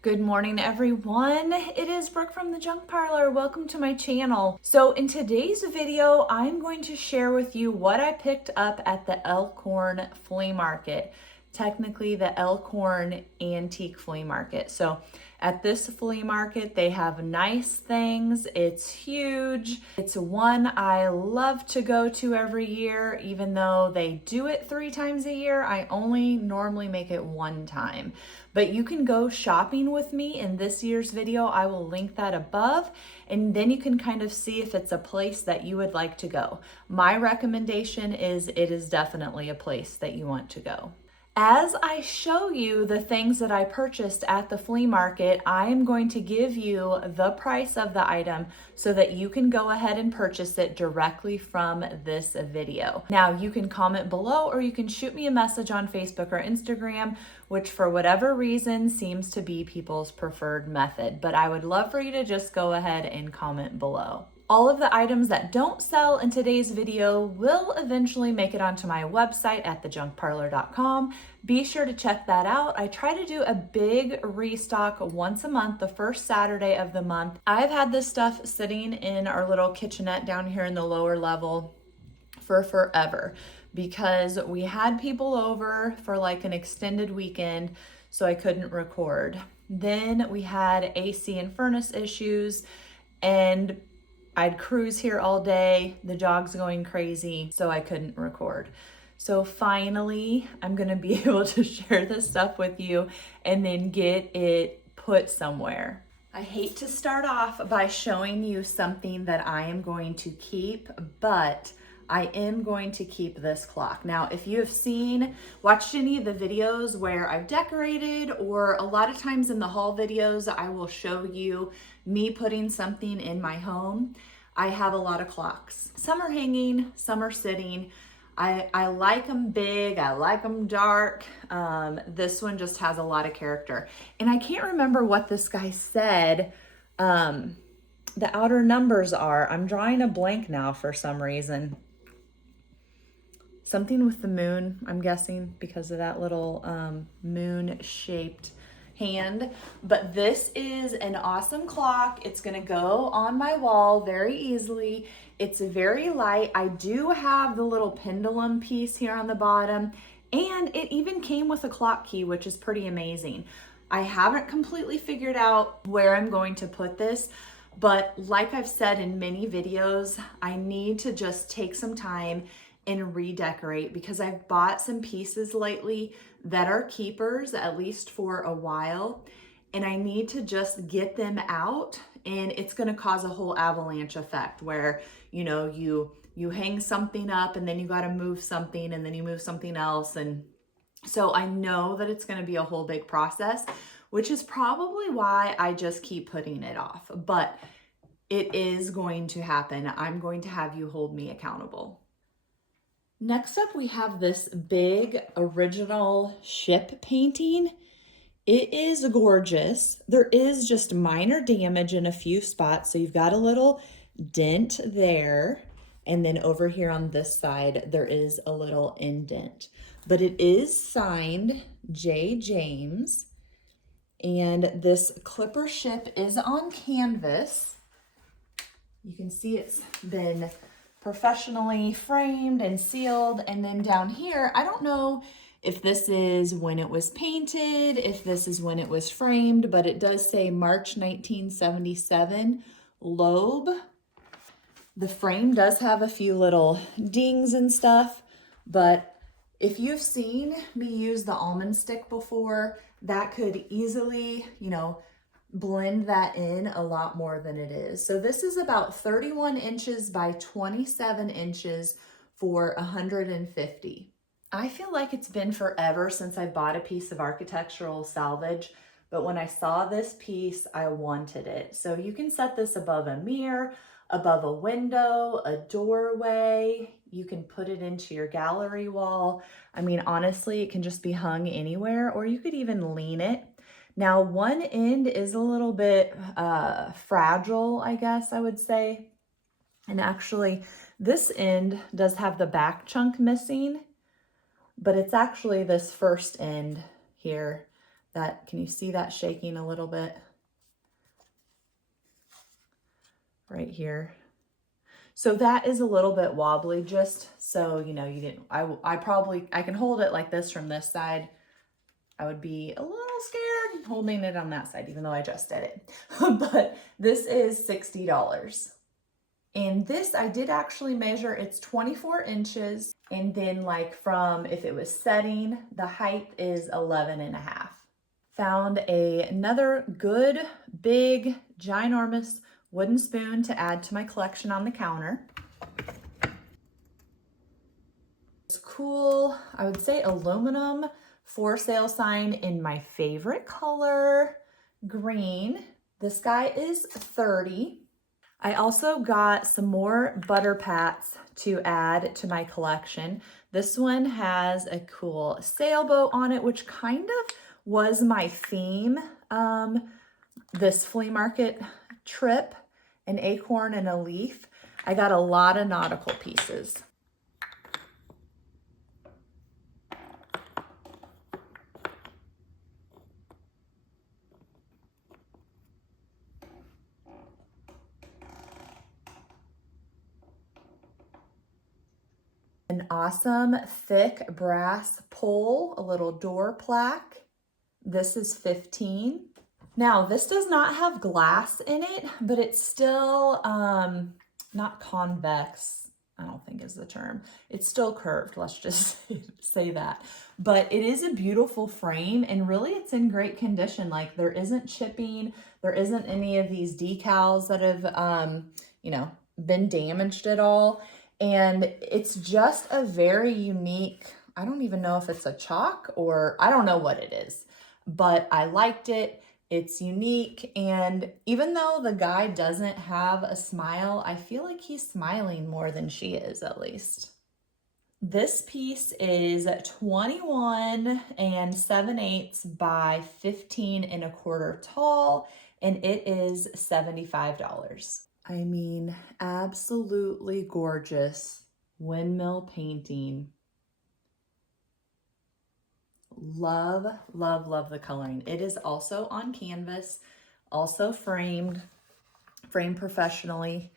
Good morning, everyone. It is Brooke from the Junk Parlor. Welcome to my channel. So in today's video, I'm going to share with you what I picked up at the Elkhorn Flea Market, technically the Elkhorn Antique Flea Market. So at this flea market, they have nice things. It's huge. It's one I love to go to every year, even though they do it 3 times a year. I only normally make it 1 time. But you can go shopping with me in this year's video. I will link that above, and then you can kind of see if it's a place that you would like to go. My recommendation is it is definitely a place that you want to go. As I show you the things that I purchased at the flea market, I am going to give you the price of the item so that you can go ahead and purchase it directly from this video. Now, you can comment below or you can shoot me a message on Facebook or Instagram, which for whatever reason seems to be people's preferred method, but I would love for you to just go ahead and comment below. All of the items that don't sell in today's video will eventually make it onto my website at thejunkparlor.com. Be sure to check that out. I try to do a big restock once a month, the first Saturday of the month. I've had this stuff sitting in our little kitchenette down here in the lower level for forever because we had people over for like an extended weekend, so I couldn't record. Then we had AC and furnace issues, and I'd cruise here all day, the dog's going crazy, so I couldn't record. So finally, I'm gonna be able to share this stuff with you and then get it put somewhere. I hate to start off by showing you something that I am going to keep, but I am going to keep this clock. Now, if you have watched any of the videos where I've decorated, or a lot of times in the haul videos, I will show you me putting something in my home. I have a lot of clocks. Some are hanging, some are sitting. I like them big, I like them dark. This one just has a lot of character. And I can't remember what this guy said the outer numbers are. I'm drawing a blank now for some reason. Something with the moon, I'm guessing, because of that little moon-shaped hand. But this is an awesome clock. It's gonna go on my wall very easily. It's very light. I do have the little pendulum piece here on the bottom, and it even came with a clock key, which is pretty amazing. I haven't completely figured out where I'm going to put this, but like I've said in many videos, I need to just take some time and redecorate because I've bought some pieces lately that are keepers, at least for a while, and I need to just get them out, and it's gonna cause a whole avalanche effect where, you know, you hang something up and then you gotta move something and then you move something else. And so I know that it's gonna be a whole big process, which is probably why I just keep putting it off, but it is going to happen. I'm going to have you hold me accountable. Next up, we have this big original ship painting. It is gorgeous. There is just minor damage in a few spots. So you've got a little dent there. And then over here on this side, there is a little indent. But it is signed J. James. And this clipper ship is on canvas. You can see it's been professionally framed and sealed. And then down here, I don't know if this is when it was painted, if this is when it was framed, but it does say March 1977 Loeb. The frame does have a few little dings and stuff, but if you've seen me use the almond stick before, that could easily, you know, blend that in a lot more than it is. So this is about 31 inches by 27 inches for $150. I feel like it's been forever since I bought a piece of architectural salvage, but when I saw this piece, I wanted it. So you can set this above a mirror, above a window, a doorway. You can put it into your gallery wall. I mean, honestly, it can just be hung anywhere, or you could even lean it. Now, one end is a little bit fragile, I guess I would say. And actually, this end does have the back chunk missing, but it's actually this first end here Can you see that shaking a little bit? Right here. So that is a little bit wobbly, just so you know, I can hold it like this from this side. I would be a little scared holding it on that side, even though I just did it. But this is $60. And this, I did actually measure, it's 24 inches. And then like from, if it was setting, the height is 11.5. Found another good, big, ginormous wooden spoon to add to my collection on the counter. It's cool, I would say aluminum for sale sign in my favorite color, green. This guy is $30. I also got some more butter pats to add to my collection. This one has a cool sailboat on it, which kind of was my theme this flea market trip, an acorn and a leaf. I got a lot of nautical pieces. An awesome thick brass pole, a little door plaque. This is $15. Now, this does not have glass in it, but it's still not convex, I don't think is the term. It's still curved, let's just say that. But it is a beautiful frame, and really it's in great condition. Like, there isn't chipping, there isn't any of these decals that have, you know, been damaged at all. And it's just a very unique, I don't even know if it's a chalk or I don't know what it is, but I liked it. It's unique. And even though the guy doesn't have a smile, I feel like he's smiling more than she is, at least. This piece is 21 7/8 by 15 1/4 tall, and it is $75. I mean, absolutely gorgeous windmill painting. Love, love, love the coloring. It is also on canvas, also framed professionally.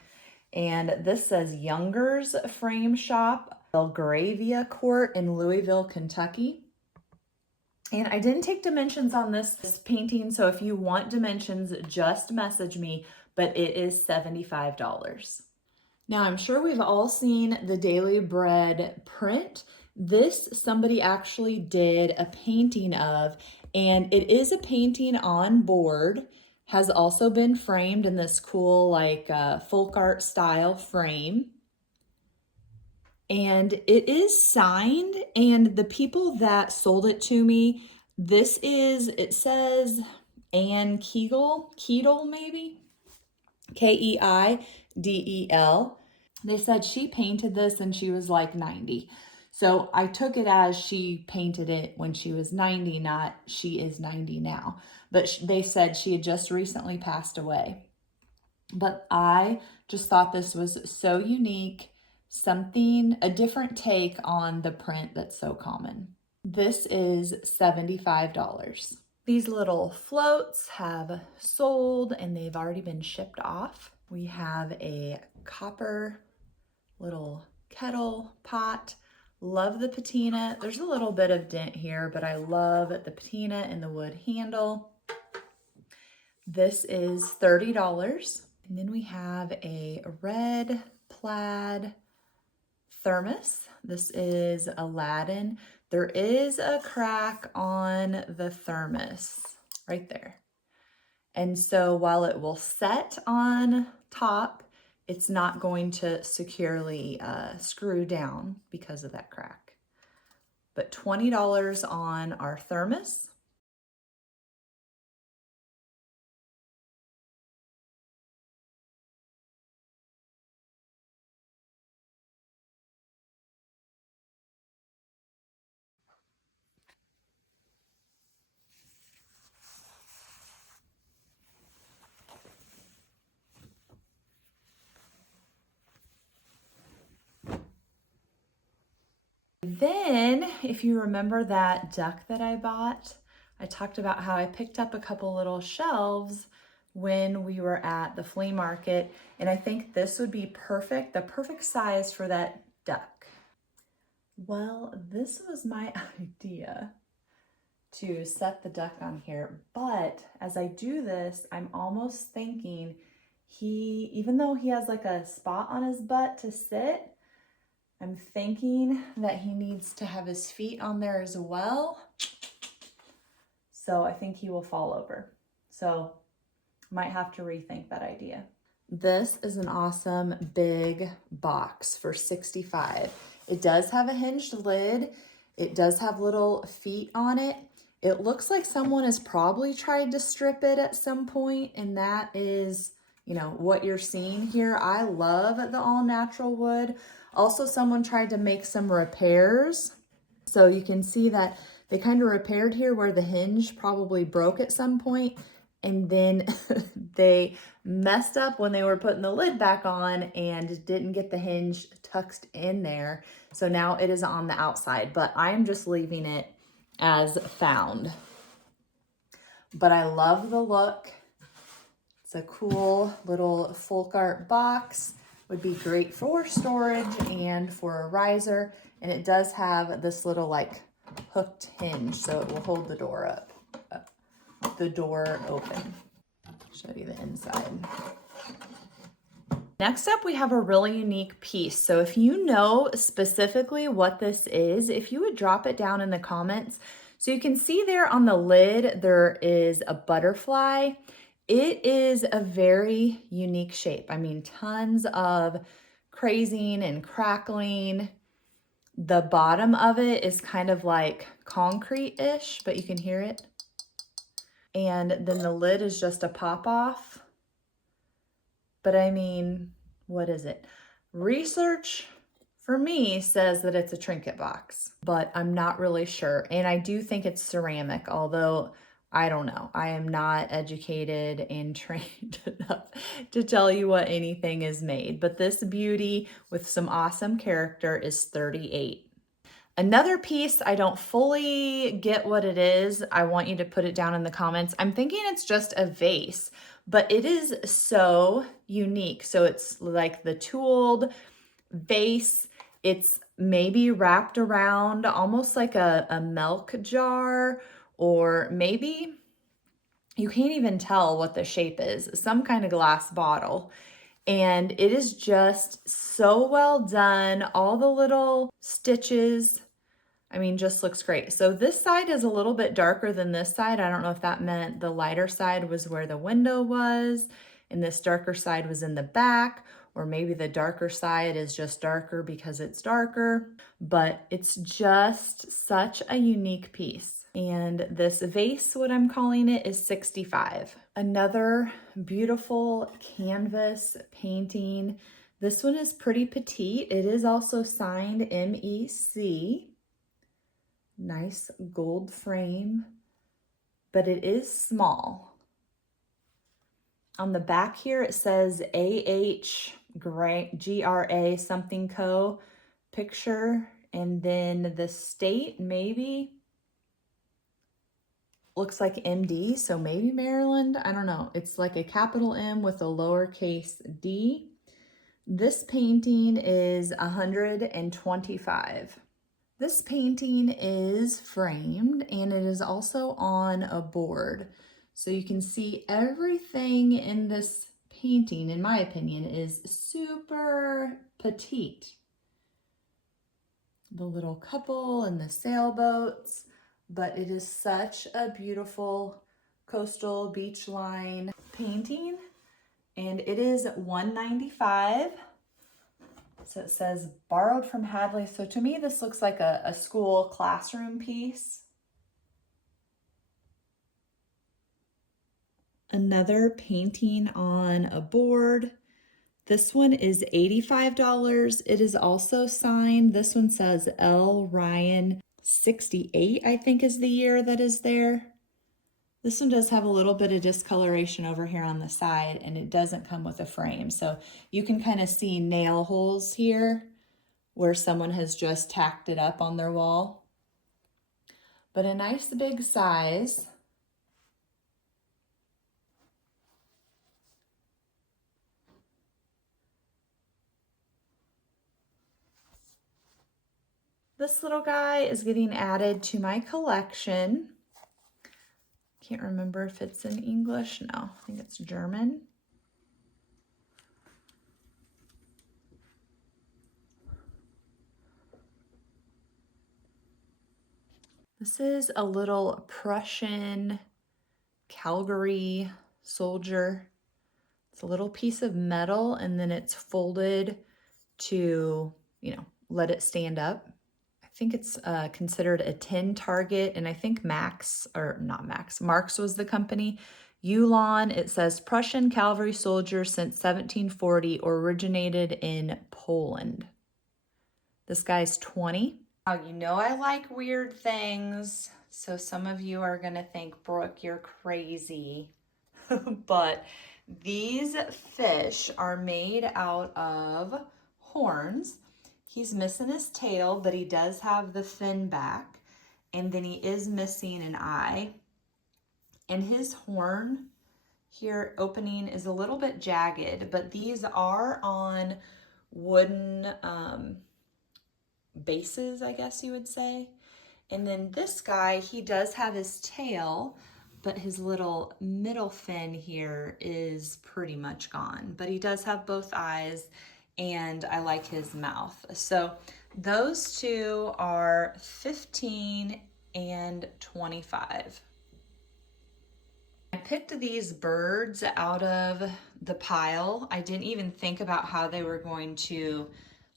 And this says Younger's Frame Shop, Belgravia Court in Louisville, Kentucky. And I didn't take dimensions on this painting, so if you want dimensions, just message me, but it is $75. Now, I'm sure we've all seen the Daily Bread print. This somebody actually did a painting of, and it is a painting on board, has also been framed in this cool like folk art style frame. And it is signed, and the people that sold it to me, it says Ann Keidel maybe? Keidel. They said she painted this and she was like 90. So I took it as she painted it when she was 90, not she is 90 now. But they said she had just recently passed away. But I just thought this was so unique, a different take on the print that's so common. This is $75. These little floats have sold and they've already been shipped off. We have a copper little kettle pot. Love the patina. There's a little bit of dent here, but I love the patina and the wood handle. This is $30. And then we have a red plaid thermos. This is Aladdin. There is a crack on the thermos right there. And so while it will set on top, it's not going to securely screw down because of that crack. But $20 on our thermos. Then, if you remember that duck that I bought, I talked about how I picked up a couple little shelves when we were at the flea market, and I think this would be perfect, the perfect size for that duck. Well, this was my idea to set the duck on here, but as I do this, I'm almost thinking even though he has like a spot on his butt to sit, I'm thinking that he needs to have his feet on there as well. So I think he will fall over. So might have to rethink that idea. This is an awesome big box for $65. It does have a hinged lid. It does have little feet on it. It looks like someone has probably tried to strip it at some point, and that is, you know, what you're seeing here. I love the all natural wood. Also, someone tried to make some repairs. So you can see that they kind of repaired here where the hinge probably broke at some point, and then they messed up when they were putting the lid back on and didn't get the hinge tucked in there. So now it is on the outside, but I'm just leaving it as found. But I love the look. It's a cool little folk art box. Would be great for storage and for a riser. And it does have this little like hooked hinge, so it will hold the door up, the door open. Show you the inside. Next up, we have a really unique piece. So if you know specifically what this is, if you would drop it down in the comments. So you can see there on the lid, there is a butterfly. It is a very unique shape. I mean, tons of crazing and crackling. The bottom of it is kind of like concrete-ish, but you can hear it. And then the lid is just a pop-off. But I mean, what is it? Research for me says that it's a trinket box, but I'm not really sure. And I do think it's ceramic, although I don't know. I am not educated and trained enough to tell you what anything is made. But this beauty with some awesome character is $38. Another piece, I don't fully get what it is. I want you to put it down in the comments. I'm thinking it's just a vase, but it is so unique. So it's like the tooled vase. It's maybe wrapped around almost like a milk jar, or maybe you can't even tell what the shape is, some kind of glass bottle. And it is just so well done. All the little stitches, I mean, just looks great. So this side is a little bit darker than this side. I don't know if that meant the lighter side was where the window was and this darker side was in the back, or maybe the darker side is just darker because it's darker, but it's just such a unique piece. And this vase, what I'm calling it, is $65. Another beautiful canvas painting. This one is pretty petite. It is also signed MEC. Nice gold frame, but it is small. On the back here, it says AH GRA something co. picture, and then the state maybe looks like MD, so maybe Maryland. I don't know. It's like a capital M with a lowercase d. This painting is $125. This painting is framed and it is also on a board. So you can see everything in this painting, in my opinion, is super petite. The little couple and the sailboats, but it is such a beautiful coastal beach line painting, and it is $195. So it says borrowed from Hadley. So to me, this looks like a school classroom piece. Another painting on a board. This one is $85. It is also signed. This one says L. Ryan 68, I think is the year that is there. This one does have a little bit of discoloration over here on the side, and it doesn't come with a frame. So you can kind of see nail holes here where someone has just tacked it up on their wall. But a nice big size. This little guy is getting added to my collection. Can't remember if it's in English. No, I think it's German. This is a little Prussian Calgary soldier. It's a little piece of metal and then it's folded to, let it stand up. I think it's considered a 10 target, and I think Marks was the company. Ulan, it says Prussian cavalry soldier since 1740, originated in Poland. This guy's 20. Now, I like weird things, so some of you are gonna think, Brooke, you're crazy. But these fish are made out of horns. He's missing his tail, but he does have the fin back, and then he is missing an eye. And his horn here opening is a little bit jagged, but these are on wooden bases, I guess you would say. And then this guy, he does have his tail, but his little middle fin here is pretty much gone. But he does have both eyes, and I like his mouth. So those two are $15 and $25. I picked these birds out of the pile. I didn't even think about how they were going to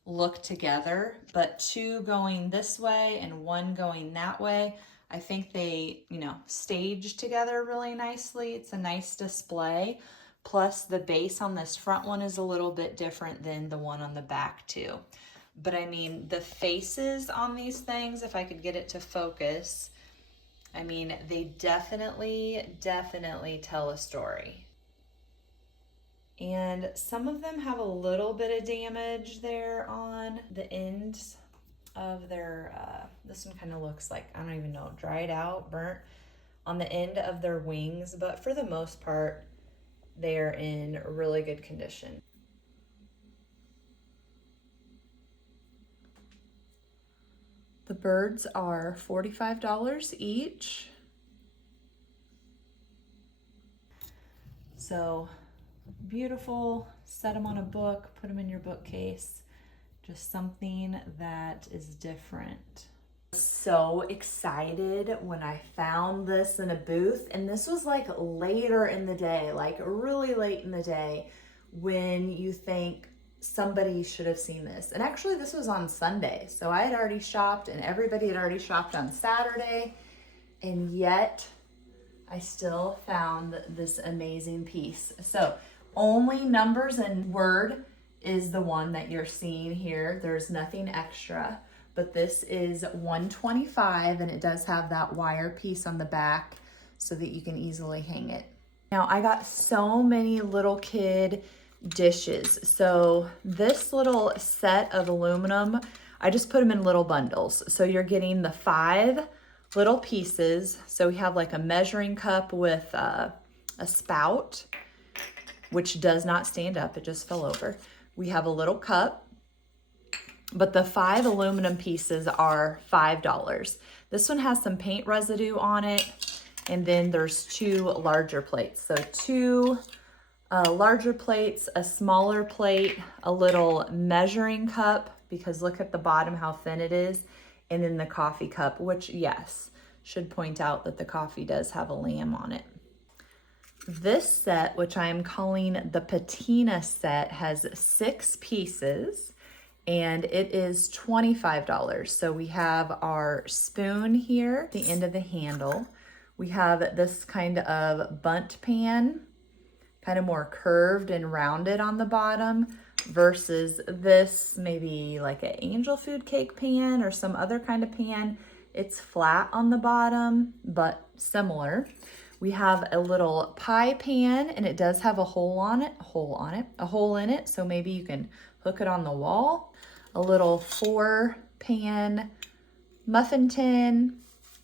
look together, but two going this way and one going that way. I think they, stage together really nicely. It's a nice display. Plus the base on this front one is a little bit different than the one on the back too. But I mean, the faces on these things, if I could get it to focus, they definitely tell a story. And some of them have a little bit of damage there on the ends of their, this one kind of looks like, I don't even know, dried out, burnt on the end of their wings. But for the most part, they're in really good condition. The birds are $45 each. So beautiful, set them on a book, put them in your bookcase. Just something that is different. So excited when I found this in a booth, and this was like later in the day, like really late in the day, when you think somebody should have seen this. And actually this was on Sunday, so I had already shopped and everybody had already shopped on Saturday, and yet I still found this amazing piece. So only numbers and word is the one that you're seeing here. There's nothing extra, but this is $125, and it does have that wire piece on the back so that you can easily hang it. Now I got so many little kid dishes. So this little set of aluminum, I just put them in little bundles. So you're getting the 5 little pieces. So we have like a measuring cup with a spout, which does not stand up, it just fell over. We have a little cup, but the 5 aluminum pieces are $5. This one has some paint residue on it, and then there's 2 larger plates. So 2 larger plates, a smaller plate, a little measuring cup, because look at the bottom how thin it is, and then the coffee cup, which, yes, should point out that the coffee does have a lamb on it. This set, which I am calling the patina set, has 6 pieces, and it is $25. So we have our spoon here at the end of the handle. We have this kind of bunt pan, kind of more curved and rounded on the bottom, versus this maybe like an angel food cake pan or some other kind of pan. It's flat on the bottom, but similar. We have a little pie pan, and it does have a hole in it, so maybe you can hook it on the wall. A little 4-pan muffin tin,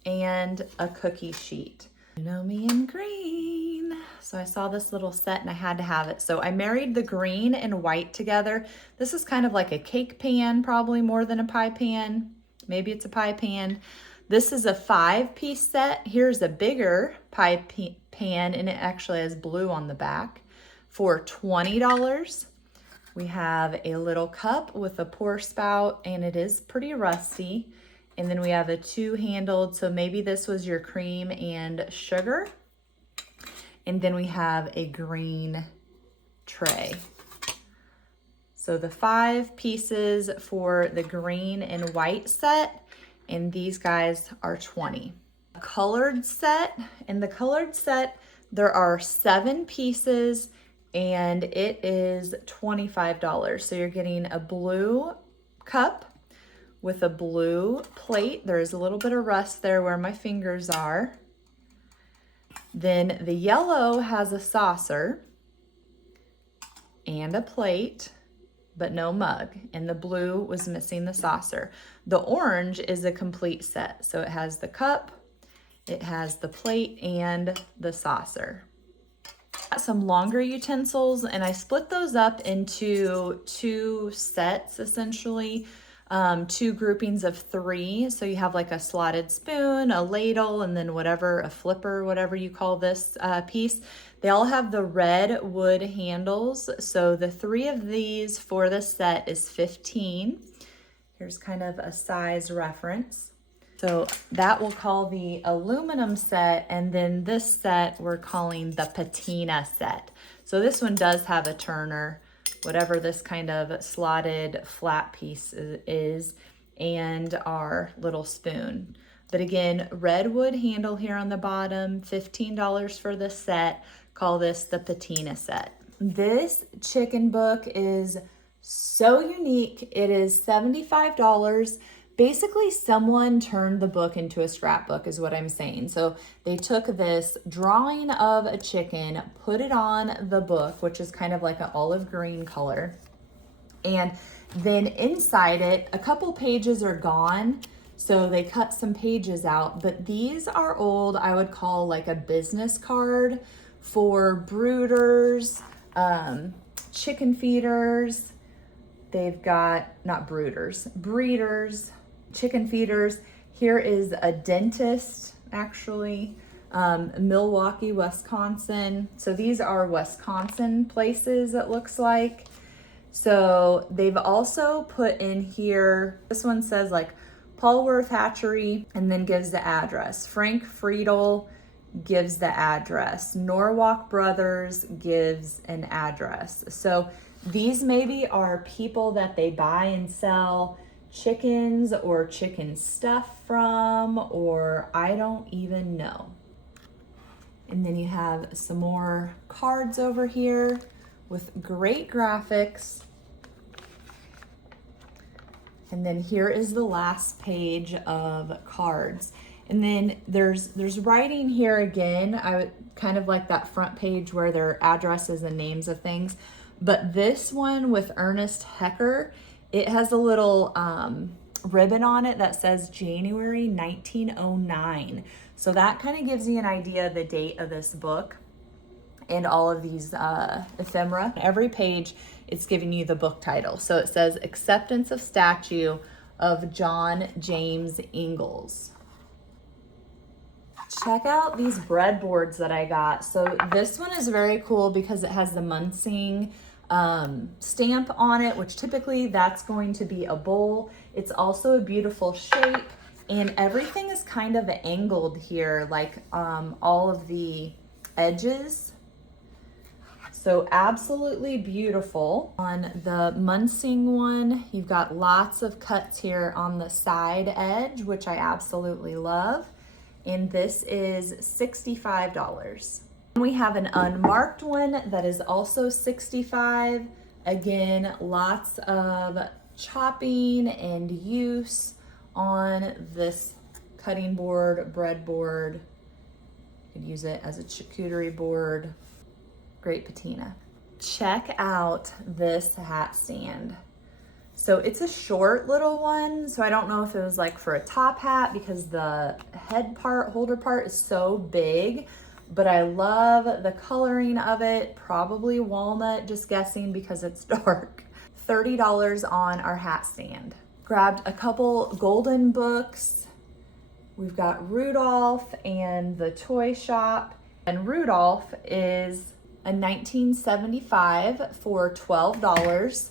and a cookie sheet. You know me in green. So I saw this little set and I had to have it. So I married the green and white together. This is kind of like a cake pan, probably more than a pie pan, Maybe it's a pie pan. This is a 5-piece set. Here's a bigger pie pan, and it actually has blue on the back for $20. We have a little cup with a pour spout, and it is pretty rusty. And then we have a 2-handled, so maybe this was your cream and sugar. And then we have a green tray. So the 5 pieces for the green and white set, and these guys are $20. Colored set, in the colored set, there are 7 pieces, and it is $25. So you're getting a blue cup with a blue plate. There's a little bit of rust there where my fingers are. Then the yellow has a saucer and a plate, but no mug. And the blue was missing the saucer. The orange is a complete set. So it has the cup, it has the plate, and the saucer. Got some longer utensils, and I split those up into 2 sets, essentially. 2 groupings of 3. So you have like a slotted spoon, a ladle, and then whatever, a flipper, whatever you call this piece. They all have the red wood handles. So the 3 of these for the set is $15. Here's kind of a size reference. So that we'll call the aluminum set, and then this set we're calling the patina set. So this one does have a turner, whatever this kind of slotted flat piece is, and our little spoon. But again, red wood handle here on the bottom, $15 for the set. Call this the patina set. This chicken book is so unique. It is $75. Basically, someone turned the book into a scrapbook is what I'm saying. So they took this drawing of a chicken, put it on the book, which is kind of like an olive green color. And then inside it, a couple pages are gone. So they cut some pages out, but these are old, I would call like a business card for brooders, chicken feeders. They've got, not brooders, breeders, chicken feeders. Here is a dentist, actually, Milwaukee, Wisconsin. So these are Wisconsin places, it looks like. So they've also put in here, this one says like Paulworth Hatchery, and then gives the address. Frank Friedel gives the address. Norwalk Brothers gives an address. So these maybe are people that they buy and sell chickens or chicken stuff from, or I don't even know. And then you have some more cards over here with great graphics. And then here is the last page of cards. And then there's writing here again. I would kind of like that front page where there are addresses and names of things. But this one with Ernest Hecker, it has a little ribbon on it that says January 1909. So that kind of gives you an idea of the date of this book and all of these ephemera. Every page, it's giving you the book title. So it says Acceptance of Statue of John James Ingalls. Check out these breadboards that I got. So this one is very cool because it has the Munsing stamp on it, which typically that's going to be a bowl. It's also a beautiful shape, and everything is kind of angled here, like all of the edges. So absolutely beautiful. On the Munsing one, you've got lots of cuts here on the side edge, which I absolutely love. And this is $65. We have an unmarked one that is also $65. Again, lots of chopping and use on this cutting board, breadboard. You could use it as a charcuterie board. Great patina. Check out this hat stand. So it's a short little one, so I don't know if it was like for a top hat because the head part, holder part is so big, but I love the coloring of it. Probably walnut, just guessing because it's dark. $30 on our hat stand. Grabbed a couple golden books. We've got Rudolph and the Toy Shop. And Rudolph is a 1975 for $12.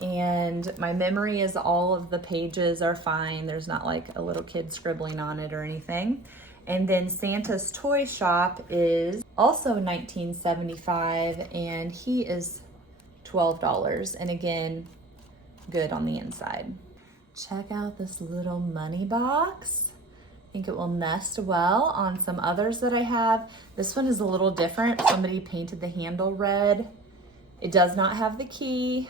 And my memory is all of the pages are fine. There's not like a little kid scribbling on it or anything. And then Santa's Toy Shop is also 1975 and he is $12. And again, good on the inside. Check out this little money box. I think it will nest well on some others that I have. This one is a little different. Somebody painted the handle red. It does not have the key,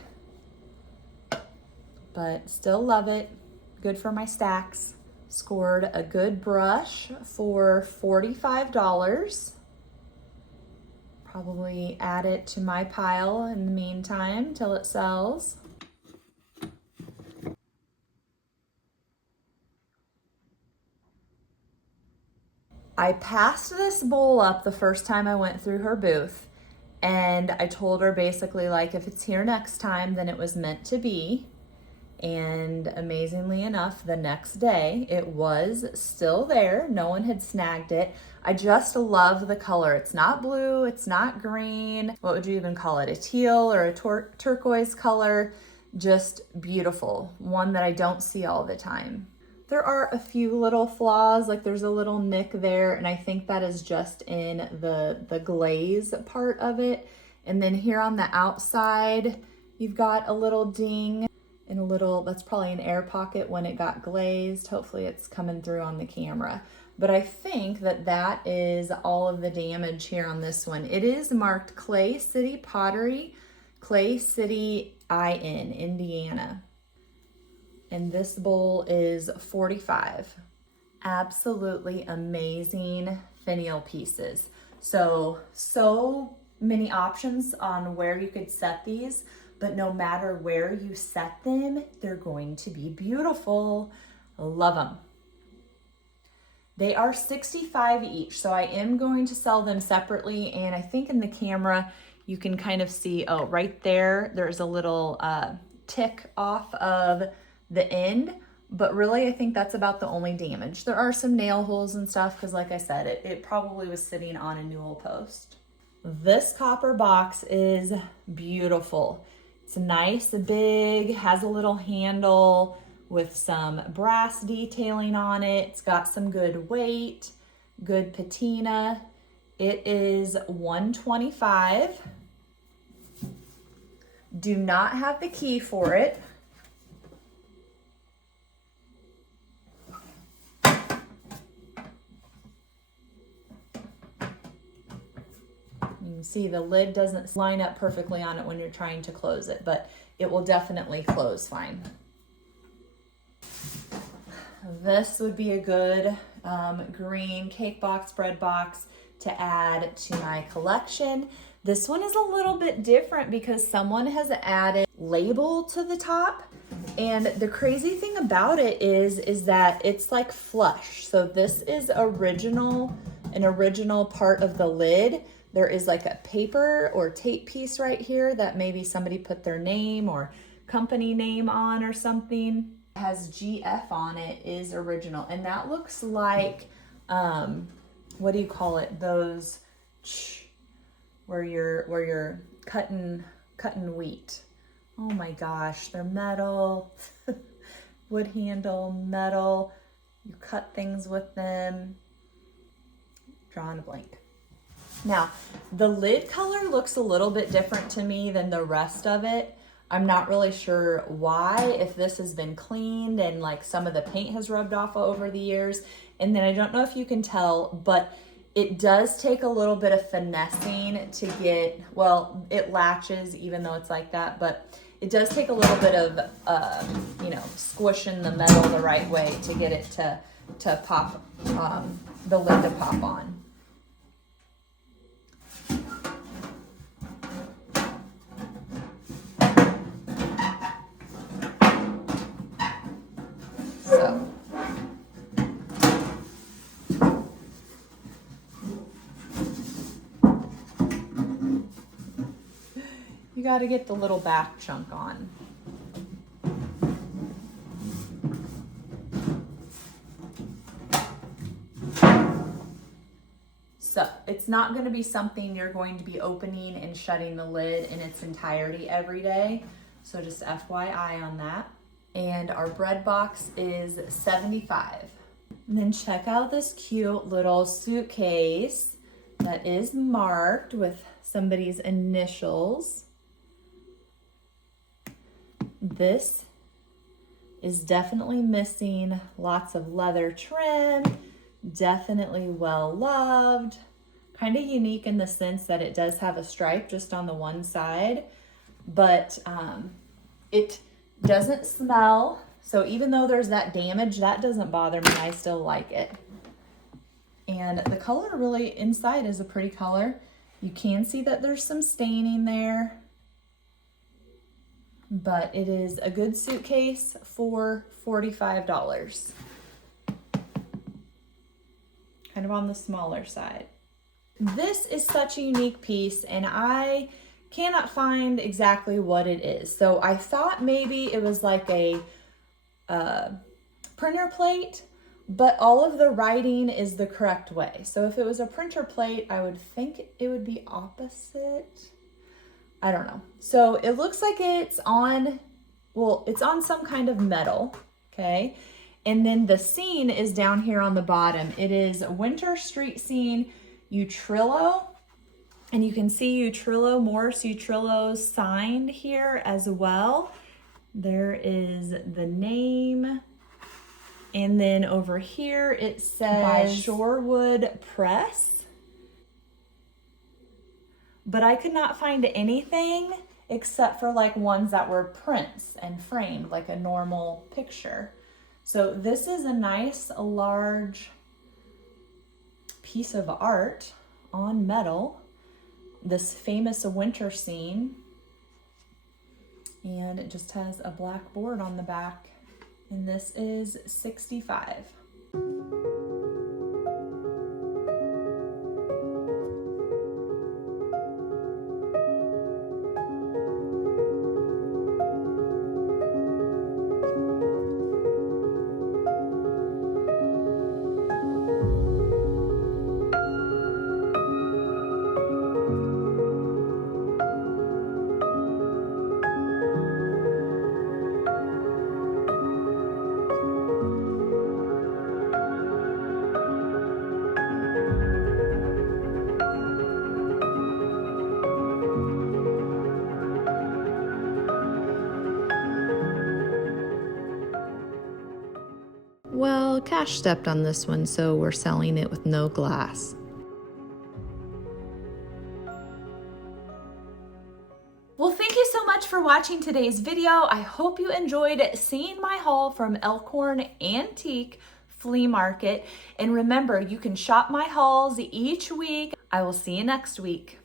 but still love it. Good for my stacks. Scored a good brush for $45. Probably add it to my pile in the meantime till it sells. I passed this bowl up the first time I went through her booth, and I told her basically like, if it's here next time, then it was meant to be. And amazingly enough, the next day it was still there. No one had snagged it. I just love the color. It's not blue, it's not green. What would you even call it? A teal or a turquoise color. Just beautiful. One that I don't see all the time. There are a few little flaws, like there's a little nick there, and I think that is just in the glaze part of it. And then here on the outside, you've got a little ding and a little, that's probably an air pocket when it got glazed. Hopefully it's coming through on the camera. But I think that that is all of the damage here on this one. It is marked Clay City Pottery, Clay City IN, Indiana. And this bowl is $45. Absolutely amazing finial pieces. So many options on where you could set these, but no matter where you set them, they're going to be beautiful. Love them. They are $65 each, so I am going to sell them separately, and I think in the camera you can kind of see, oh, right there, there's a little tick off of the end, but really I think that's about the only damage. There are some nail holes and stuff because like I said, it probably was sitting on a newel post. This copper box is beautiful. It's nice, big, has a little handle with some brass detailing on it. It's got some good weight, good patina. It is $125. Do not have the key for it. You can see the lid doesn't line up perfectly on it when you're trying to close it, but it will definitely close fine. This would be a good green cake box, bread box to add to my collection. This one is a little bit different because someone has added label to the top. And the crazy thing about it is that it's like flush. So this is an original part of the lid. There is like a paper or tape piece right here that maybe somebody put their name or company name on or something. It has GF on it, is original. And that looks like, what do you call it? Those where you're cutting wheat. Oh my gosh, they're metal, wood handle, metal. You cut things with them. Drawing a blank. Now, the lid color looks a little bit different to me than the rest of it. I'm not really sure why, if this has been cleaned and like some of the paint has rubbed off over the years. And then I don't know if you can tell, but it does take a little bit of finessing to get, well, it latches even though it's like that, but it does take a little bit of, squishing the metal the right way to get it to pop, the lid to pop on. So, you got to get the little back chunk on. it's not going to be something you're going to be opening and shutting the lid in its entirety every day. So just FYI on that. And our bread box is $75. And then check out this cute little suitcase that is marked with somebody's initials. This is definitely missing lots of leather trim, definitely well loved, kind of unique in the sense that it does have a stripe just on the one side, but it doesn't smell. So even though there's that damage, that doesn't bother me. I still like it. And the color really inside is a pretty color. You can see that there's some staining there, but it is a good suitcase for $45. Kind of on the smaller side. This is such a unique piece, and I cannot find exactly what it is. So I thought maybe it was like a printer plate, but all of the writing is the correct way. So if it was a printer plate, I would think it would be opposite. I don't know. So it looks like it's on, well, it's on some kind of metal, okay? And then the scene is down here on the bottom. It is Winter Street Scene Utrillo. And you can see Utrillo, Morris Utrillo's signed here as well. There is the name. And then over here it says by Shorewood Press. But I could not find anything except for like ones that were prints and framed like a normal picture. So this is a nice large piece of art on metal. This famous winter scene, and it just has a black board on the back, and this is $65. Well, Cash stepped on this one, so we're selling it with no glass. Well, thank you so much for watching today's video. I hope you enjoyed seeing my haul from Elkhorn Antique Flea Market. And remember, you can shop my hauls each week. I will see you next week.